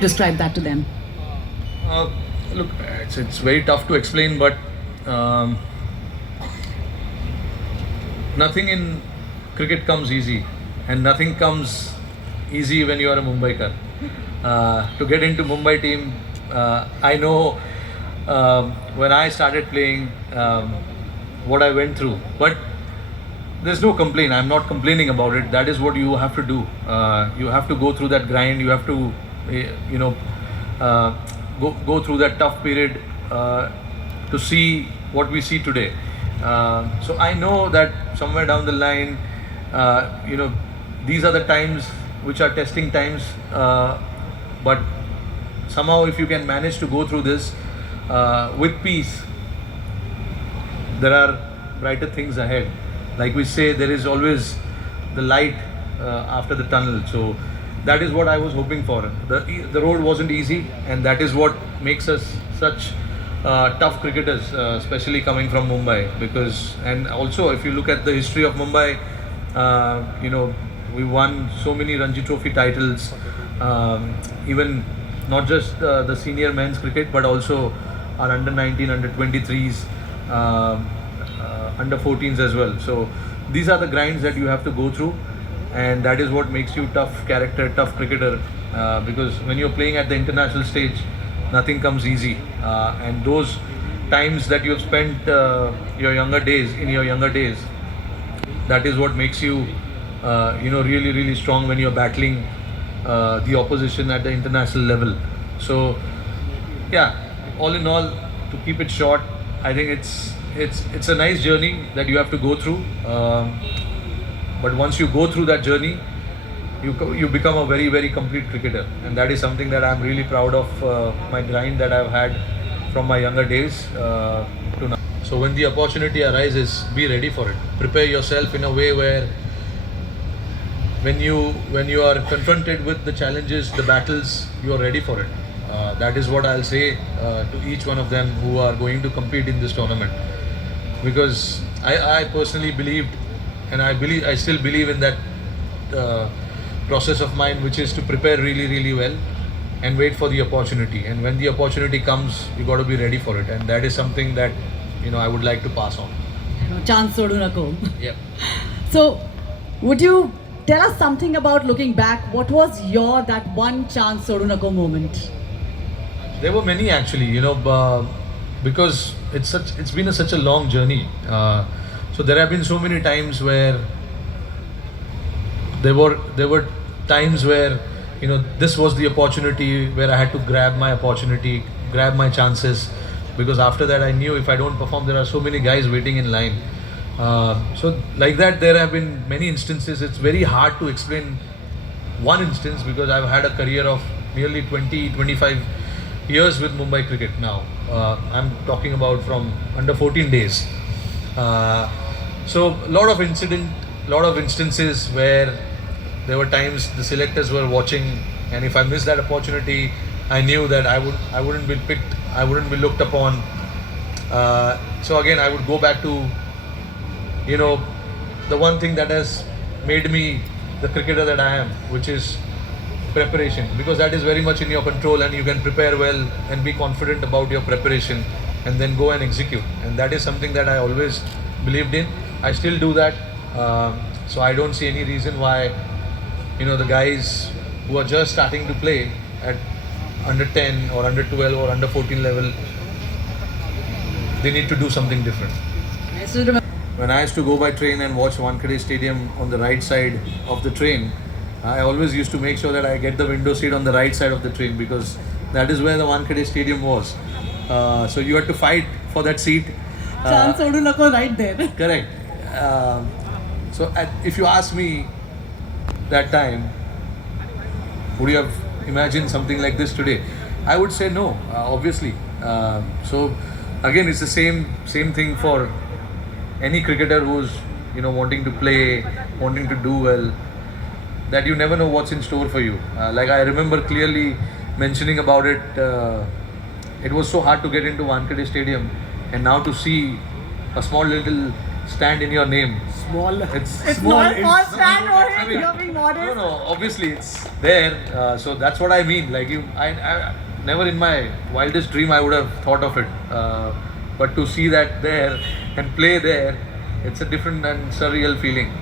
Describe that to them. Uh, Look, it's very tough to explain, but um, nothing in cricket comes easy, and nothing comes easy when you are a Mumbaikar. To get into Mumbai team, I know when I started playing what I went through, but there's no complaint. I'm not complaining about it. That is what you have to do. You have to go through that grind. You have to, you know, uh, go through that tough period to see what we see today. So I know that somewhere down the line, these are the times which are testing times. But somehow, if you can manage to go through this with peace, there are brighter things ahead. Like we say, there is always the light after the tunnel. So that is what I was hoping for. The road wasn't easy, and that is what makes us such tough cricketers, especially coming from Mumbai. Because, and also, if you look at the history of Mumbai, we won so many Ranji Trophy titles, even not just the senior men's cricket, but also our under 19, under 23s, under 14s as well. So these are the grinds that you have to go through, and that is what makes you tough character, tough cricketer. Because when you're playing at the international stage, nothing comes easy, and those times that you've spent your younger days in your younger days, that is what makes you really really strong when you're battling the opposition at the international level. So yeah, all in all, to keep it short, I think it's a nice journey that you have to go through, but once you go through that journey, you become a very very complete cricketer, and that is something that I'm really proud of, my grind that I've had from my younger days to now. So when the opportunity arises, be ready for it. Prepare yourself in a way where when you are confronted with the challenges, the battles, you are ready for it. That is what I'll say to each one of them who are going to compete in this tournament, because I personally believed, and I still believe in that process of mine, which is to prepare really really well and wait for the opportunity. And when the opportunity comes, you got to be ready for it, and that is something that I would like to pass on. Chance sodu nako. Yeah. So, would you tell us something about looking back? What was your that one chance sodu nako moment? There were many actually, because it's been such a long journey. So there have been so many times where there were times where this was the opportunity where I had to grab my opportunity, grab my chances, because after that I knew if I don't perform, there are so many guys waiting in line. So like that, there have been many instances. It's very hard to explain one instance because I've had a career of nearly 20-25 years with Mumbai cricket now. I'm talking about from under 14 days. So lot of instances where there were times the selectors were watching, and if I missed that opportunity, I knew that I wouldn't be picked, I wouldn't be looked upon. So again, I would go back to the one thing that has made me the cricketer that I am, which is preparation, because that is very much in your control, and you can prepare well and be confident about your preparation and then go and execute. And that is something that I always believed in. I still do that. So I don't see any reason why the guys who are just starting to play at under 10 or under 12 or under 14 level, they need to do something different. When I used to go by train and watch Wankhede Stadium on the right side of the train, I always used to make sure that I get the window seat on the right side of the train, because that is where the Wankhede Stadium was. So you had to fight for that seat. Chance sodu nako right there. Correct. So if you ask me that time, would you have imagined something like this today? I would say no, obviously. So again, it's the same thing for any cricketer who's wanting to play, wanting to do well, that you never know what's in store for you. Like I remember clearly mentioning about it. It was so hard to get into Wankhede Stadium, and now to see a small little stand in your name. Small. It's not a small stand, I Rohit. mean, You're being no, modest. no, obviously it's there. So that's what I mean. Like I never in my wildest dream I would have thought of it. But to see that there and play there, it's a different and surreal feeling.